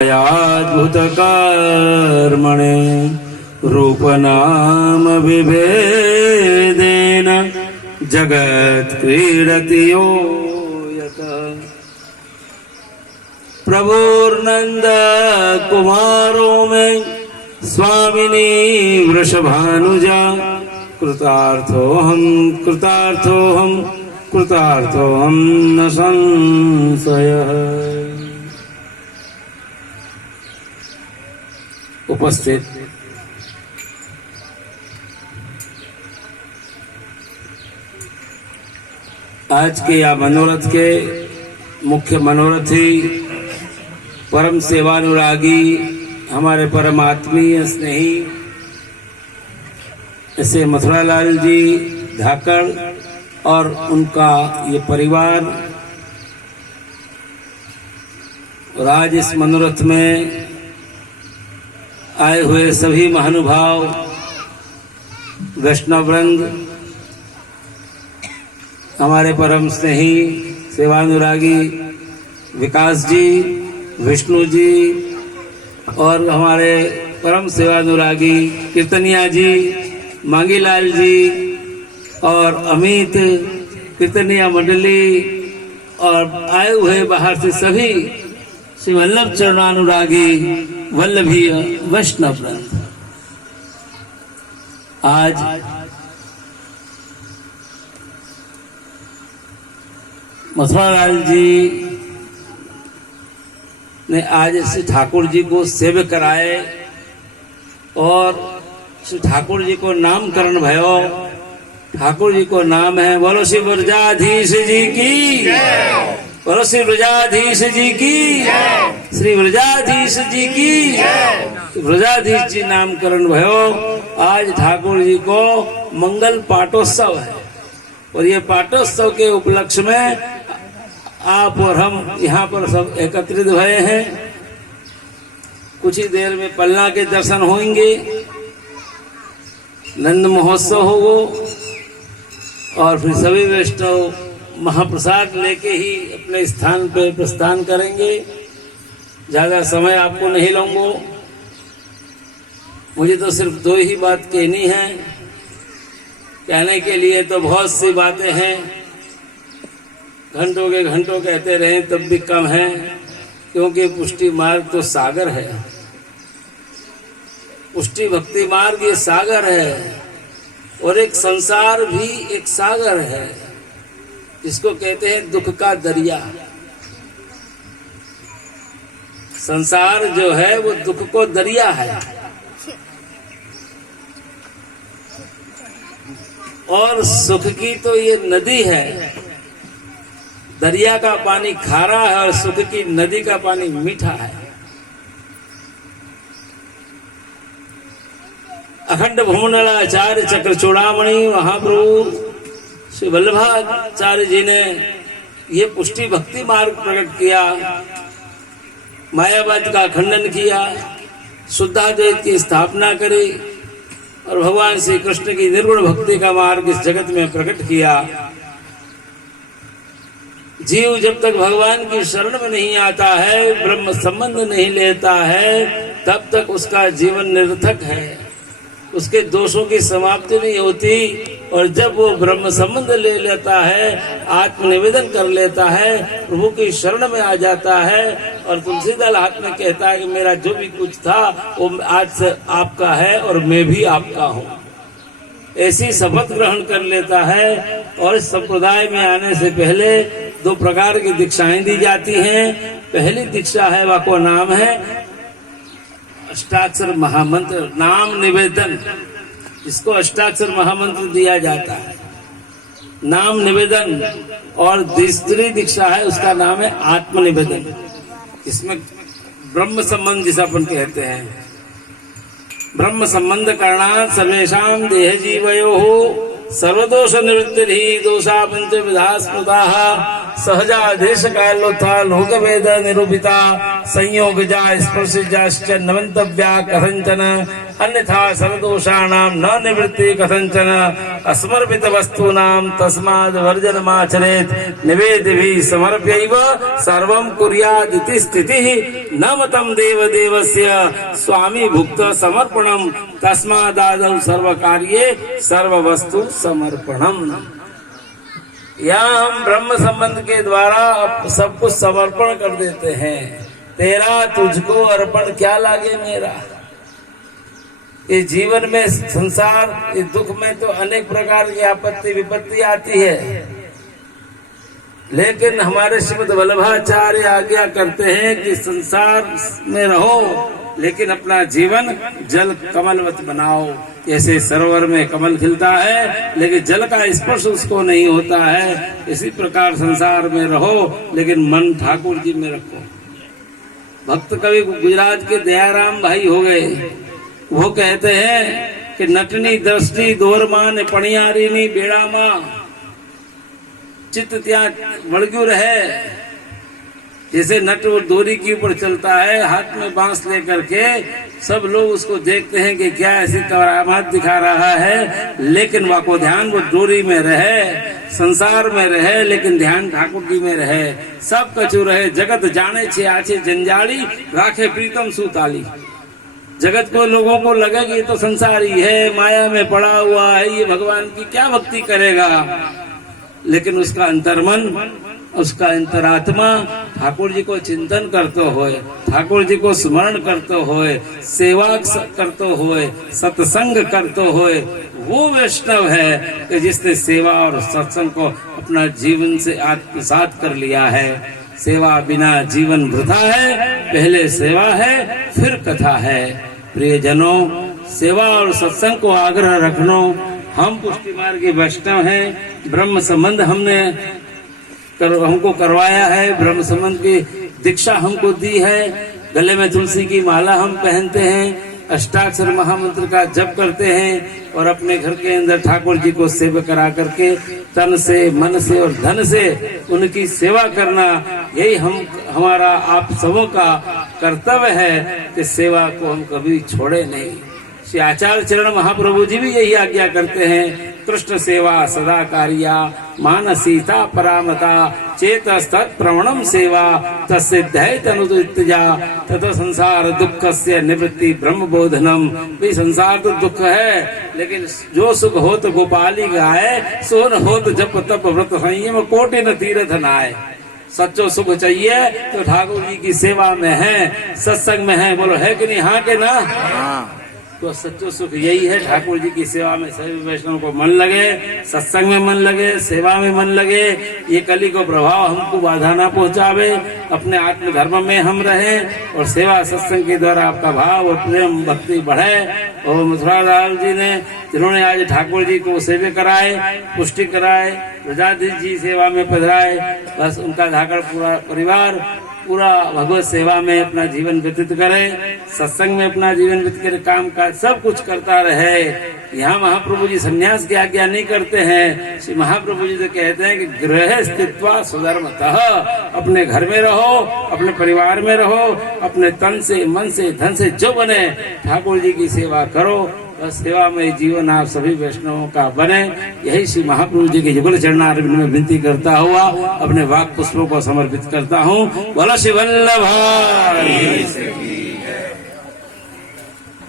अद्भुतकर्मणे रूपनाम विभेदेन जगत् क्रीडति यो यतः। प्रभुर्नंद कुमारो में स्वामिनी वृषभानुजा कृतार्थोऽहं कृतार्थोऽहं कृतार्थोऽहं न संशयः। उपस्थित आज के या मनोरथ के मुख्य मनोरथी परम सेवानुरागी हमारे परम आत्मीय स्नेही ऐसे मथुरालाल जी धाकड़ और उनका ये परिवार और आज इस मनोरथ में आए हुए सभी महानुभाव वैष्णववृंद, हमारे परम स्नेही सेवानुरागी विकास जी, विष्णु जी और हमारे परम सेवानुरागी कीर्तनिया जी, मांगीलाल जी और अमित कीर्तनिया मंडली और आए हुए बाहर से सभी श्री वल्लभ चरणानुरागी वल्लभीय वैष्णव वृंद। आज मथुरालाल जी ने आज श्री ठाकुर जी को सेवा कराए और श्री ठाकुर जी को नामकरण भयो। ठाकुर जी को नाम है बोलो श्री व्रजाधीश जी की, बोलो श्री व्रजाधीश जी की, श्री व्रजाधीश जी की। व्रजाधीश जी नामकरण भयो। आज ठाकुर जी को मंगल पाटोत्सव है और ये पाटोत्सव के उपलक्ष्य में आप और हम यहाँ पर सब एकत्रित हुए हैं। कुछ ही देर में पलना के दर्शन होंगे, नंद महोत्सव होगा और फिर सभी वैष्णव महाप्रसाद लेके ही अपने स्थान पे प्रस्थान करेंगे। ज्यादा समय आपको नहीं लूंगा, मुझे तो सिर्फ दो ही बात कहनी है। कहने के लिए तो बहुत सी बातें हैं, घंटों के घंटों कहते रहें तब भी कम है, क्योंकि पुष्टि मार्ग तो सागर है। पुष्टि भक्ति मार्ग ये सागर है और एक संसार भी एक सागर है जिसको कहते हैं दुख का दरिया। संसार जो है वो दुख को दरिया है और सुख की तो ये नदी है। दरिया का पानी खारा है और सुख की नदी का पानी मीठा है। अखंड भुवनलाचार्य चक्र चूड़ामणि महाप्रभु श्री वल्लभाचार्य जी ने ये पुष्टि भक्ति मार्ग प्रकट किया, मायावाद का खंडन किया, शुद्धाद्वैत की स्थापना करी और भगवान श्री कृष्ण की निर्गुण भक्ति का मार्ग इस जगत में प्रकट किया। जीव जब तक भगवान की शरण में नहीं आता है, ब्रह्म संबंध नहीं लेता है, तब तक उसका जीवन निरर्थक है, उसके दोषों की समाप्ति नहीं होती। और जब वो ब्रह्म संबंध ले लेता है, आत्मनिवेदन कर लेता है, प्रभु की शरण में आ जाता है और तुलसी दल हाथ में कहता है कि मेरा जो भी कुछ था वो आज से आपका है और मैं भी आपका हूँ, ऐसी शपथ ग्रहण कर लेता है। और इस संप्रदाय में आने से पहले दो प्रकार की दीक्षाएं दी जाती हैं। पहली दीक्षा है वाको नाम है अष्टाक्षर महामंत्र नाम निवेदन, इसको अष्टाक्षर महामंत्र दिया जाता है, नाम निवेदन। और दूसरी दीक्षा है उसका नाम है आत्मनिवेदन, इसमें ब्रह्म संबंध जिसे अपन कहते हैं। ब्रह्म संबंध करणात् सर्वेषां देह जीवयोः सर्वदोष निवृत्तिर्हि दोषा पंच विधा स्मृताः सहजादेश कालोत्था लोक वेद निरूपिता संयोग जा स्पर्श जाश्च न मंतव्या कथंचन अन्यथा सर्वदोषाणां न निवृत्ति कथंचन अस्मर्पित वस्तूनां तस्माद् वर्जनमाचरेत् निवेदिभिः समर्प्यैव सर्वं कुर्यात् इति स्थितिः न मतं देवदेवस्य स्वामी भुक्त समर्पणम तस्मादादौ सर्वकार्ये सर्ववस्तु समर्पणम। यहाँ हम ब्रह्म संबंध के द्वारा सब कुछ समर्पण कर देते हैं। तेरा तुझको अर्पण क्या लागे मेरा। इस जीवन में संसार इस दुख में तो अनेक प्रकार की आपत्ति विपत्ति आती है, लेकिन हमारे श्रीमद् वल्लभाचार्य आज्ञा करते हैं कि संसार में रहो लेकिन अपना जीवन जल कमलवत बनाओ। जैसे सरोवर में कमल खिलता है लेकिन जल का स्पर्श उसको नहीं होता है, इसी प्रकार संसार में रहो लेकिन मन ठाकुर जी में रखो। भक्त कवि गुजरात के दयाराम भाई हो गए, वो कहते हैं कि नटनी दृष्टि दोरमा ने पणियारीनी बेड़ा मां चित्त त्या वड़ग्यू रहे। जैसे नट वो डोरी के ऊपर चलता है हाथ में बांस लेकर के, सब लोग उसको देखते हैं कि क्या ऐसी करामात दिखा रहा है, लेकिन वाको ध्यान वो डोरी में रहे, संसार में रहे लेकिन ध्यान ठाकुर जी में रहे। सब कछु रहे जगत जाने छे आछे जंजाली राखे प्रीतम सुताली। जगत को लोगों को लगे कि ये तो संसारी है, माया में पड़ा हुआ है, ये भगवान की क्या भक्ति करेगा, लेकिन उसका अंतर्मन उसका अंतरात्मा ठाकुर जी को चिंतन करते हुए, ठाकुर जी को स्मरण करते हुए, सेवा करते हुए, सत्संग करते हुए वो वैष्णव है कि जिसने सेवा और सत्संग को अपना जीवन से आत्मसात कर लिया है। सेवा बिना जीवन वृथा है, पहले सेवा है फिर कथा है। प्रियजनों, सेवा और सत्संग को आग्रह रखनो। हम पुष्टि मार्ग के वैष्णव हैं, ब्रह्म संबंध हमको करवाया है, ब्रह्म संबंध की दीक्षा हमको दी है, गले में तुलसी की माला हम पहनते हैं, अष्टाक्षर महामंत्र का जप करते हैं और अपने घर के अंदर ठाकुर जी को सेवा करा करके तन से, मन से और धन से उनकी सेवा करना, यही हमारा आप सबों का कर्तव्य है कि सेवा को हम कभी छोड़े नहीं। श्री आचार्य चरण महाप्रभु जी भी यही आज्ञा करते हैं, कृष्ण सेवा सदा कार्या मानसीता परामता चेतस्तत् प्रवणम सेवा तत्सिद्धै तनुजा तथा संसार दुःखस्य निवृत्ति ब्रह्म बोधनम। भी संसार तो दुख है, लेकिन जो सुख हो तो गोपाली गाए, सो न हो तो जप तप व्रत संयम कोटि न तीर्थ नाय। सच्चो सुख चाहिए तो ठाकुर जी की सेवा में है, सत्संग में है। बोलो है कि नहीं? हाँ के ना? तो सच्चो सुख यही है, ठाकुर जी की सेवा में सभी वैष्णव को मन लगे, सत्संग में मन लगे, सेवा में मन लगे। ये कली को प्रभाव हमको बाधा ना पहुंचावे, अपने आत्म धर्म में हम रहें और सेवा सत्संग के द्वारा आपका भाव और प्रेम भक्ति बढ़े। और मथुरालाल जी ने, जिन्होंने आज ठाकुर जी को सेवे कराए, पुष्टि कराए, प्रजाधीश जी सेवा में पधराए, बस उनका धाकड़ पूरा परिवार पूरा भगवत सेवा में अपना जीवन व्यतीत करे, सत्संग में अपना जीवन व्यतीत करे, काम काज सब कुछ करता रहे। यहाँ महाप्रभु जी संन्यास की आज्ञा नहीं करते हैं। श्री महाप्रभु जी तो कहते हैं कि गृह स्थित्वा सुधर्मतः, अपने घर में रहो, अपने परिवार में रहो, अपने तन से, मन से, धन से जो बने ठाकुर जी की सेवा करो। बस सेवा में जीवन आप सभी वैष्णवों का बने, यही श्री महाप्रभु जी के युगल चरणारविंद में विनती करता हुआ अपने वाक पुष्पों को समर्पित करता हूँ। बोलो श्री वल्लभ।